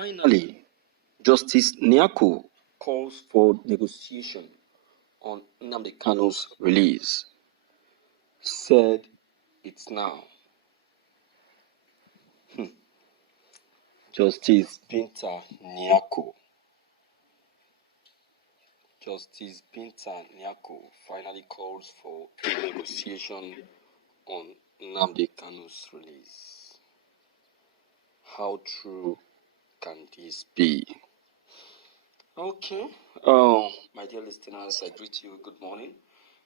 Finally, Justice Nyako calls for negotiation on Nnamdi Kanu's release. Said it's now. Justice Nyako finally calls for a negotiation on Nnamdi Kanu's release. How true can this be? Okay. My dear listeners, I greet you good morning,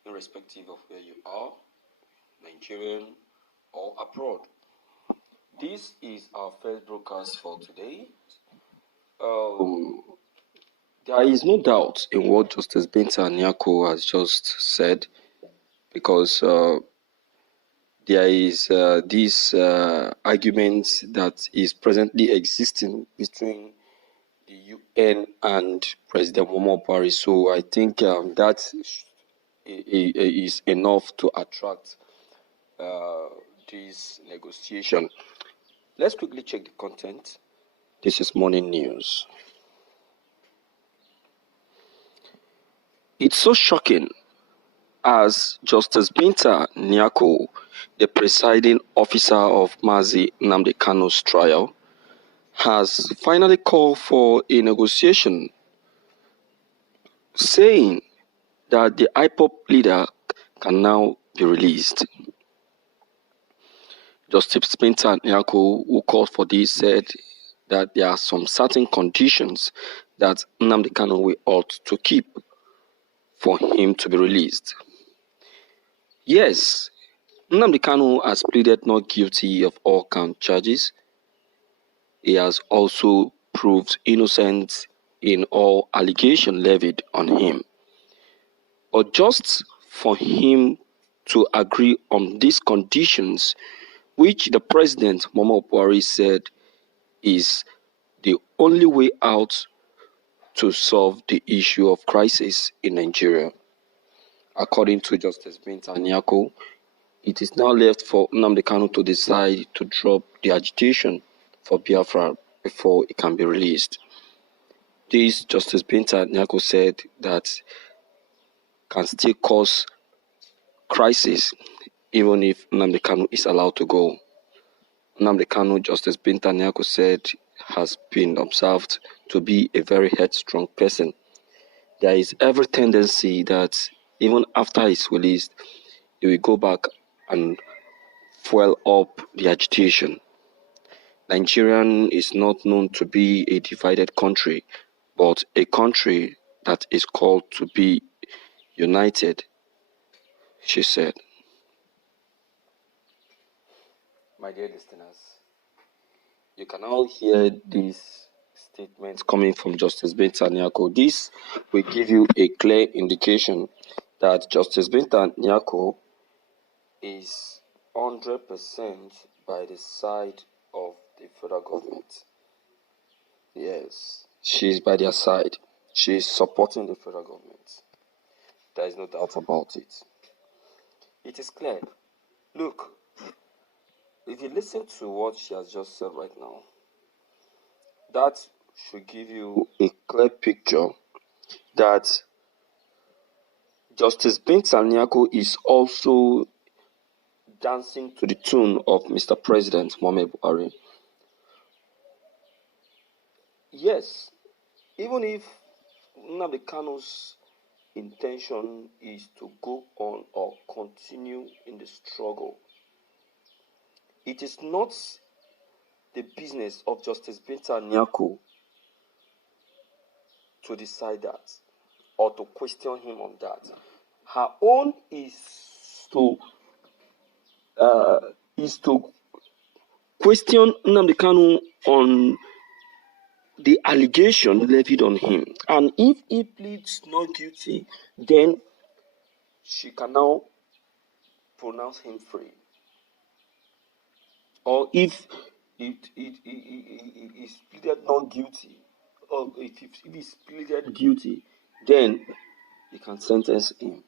irrespective of where you are, Nigerian or abroad. This is our first broadcast for today. There is no doubt in what Justice Nyako has just said, because there is this argument that is presently existing between the UN and President Muhammadu Buhari. So I think that is enough to attract this negotiation. Let's quickly check the content. This is morning news. It's so shocking as Justice Nyako, the presiding officer of Mazi Nnamdi Kanu's trial, has finally called for a negotiation, saying that the IPOB leader can now be released. Justice Nyako, who called for this, said that there are some certain conditions that Nnamdi Kanu will ought to keep for him to be released. Yes, Nnamdi Kanu has pleaded not guilty of all count charges. He has also proved innocent in all allegations levied on him. But just for him to agree on these conditions, which the President Muhammadu Buhari said is the only way out to solve the issue of crisis in Nigeria. According to Justice Nyako, it is now left for Nnamdi Kanu to decide to drop the agitation for Biafra before it can be released. This, Justice Nyako said, that can still cause crisis even if Nnamdi Kanu is allowed to go. Nnamdi Kanu, Justice Nyako said, has been observed to be a very headstrong person. There is every tendency that even after he's released, he will go back and fuel up the agitation. Nigeria is not known to be a divided country, but a country that is called to be united, she said. My dear listeners, you can all hear these statements coming from Justice Nyako. This will give you a clear indication that Justice Nyako is 100% by the side of the federal government. Yes, she is by their side. She is supporting the federal government. There is no doubt about it. It is clear. Look, if you listen to what she has just said right now, that should give you a clear picture that Justice Nyako is also dancing to the tune of Mr. President Muhammadu Buhari. Yes, even if Nnamdi Kanu's intention is to go on or continue in the struggle, it is not the business of Justice Nyako to decide that or to question him on that. Her own is to question Nnamdi Kanu on the allegation levied on him. And if he pleads not guilty, then she can now pronounce him free. Or if he is pleaded not guilty, or if he is pleaded guilty, then he can sentence him.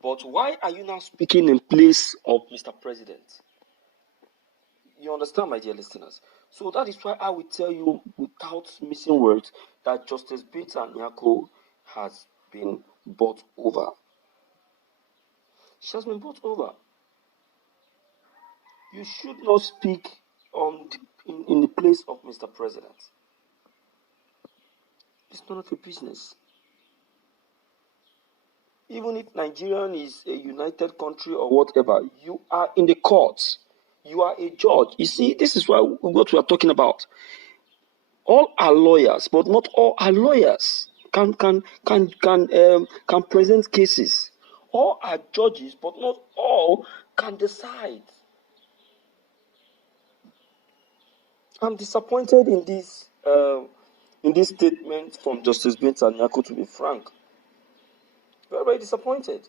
But why are you now speaking in place of Mr. President? You understand, my dear listeners? So that is why I will tell you without missing words that Justice Binta Nyako has been bought over. She has been bought over. You should not speak in the place of Mr. President. It's none of your business. Even if Nigeria is a united country or whatever, you are in the courts. You are a judge. You see, this is what we are talking about. All are lawyers, but not all are lawyers. Can present cases. All are judges, but not all can decide. I'm disappointed in this statement from Justice Binta Nyako, to be frank. Very, very disappointed.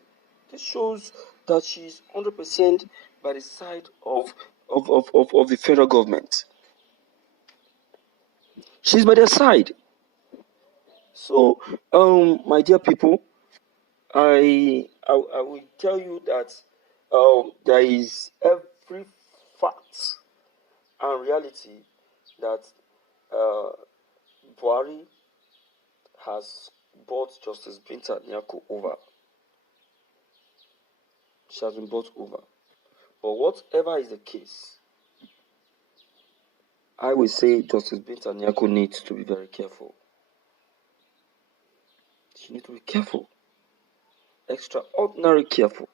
This shows that she's 100% by the side of the federal government. She's by their side. So, my dear people, I will tell you that there is every fact and reality that Buhari has bought Justice Binta Nyako over. She has been bought over. But whatever is the case, I will say Justice Binta Nyako needs to be very careful. She needs to be careful. Extraordinarily careful.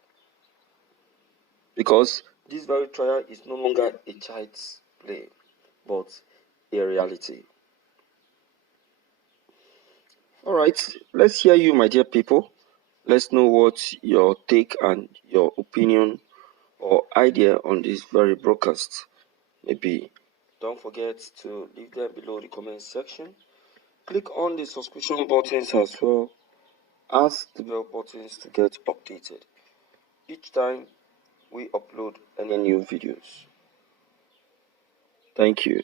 Because this very trial is no longer a child's play, but a reality. Alright, let's hear you, my dear people. Let's know what your take and your opinion or idea on this very broadcast may be. Don't forget to leave them below the comment section. Click on the subscription buttons as well as the bell buttons to get updated each time we upload any new videos. Thank you.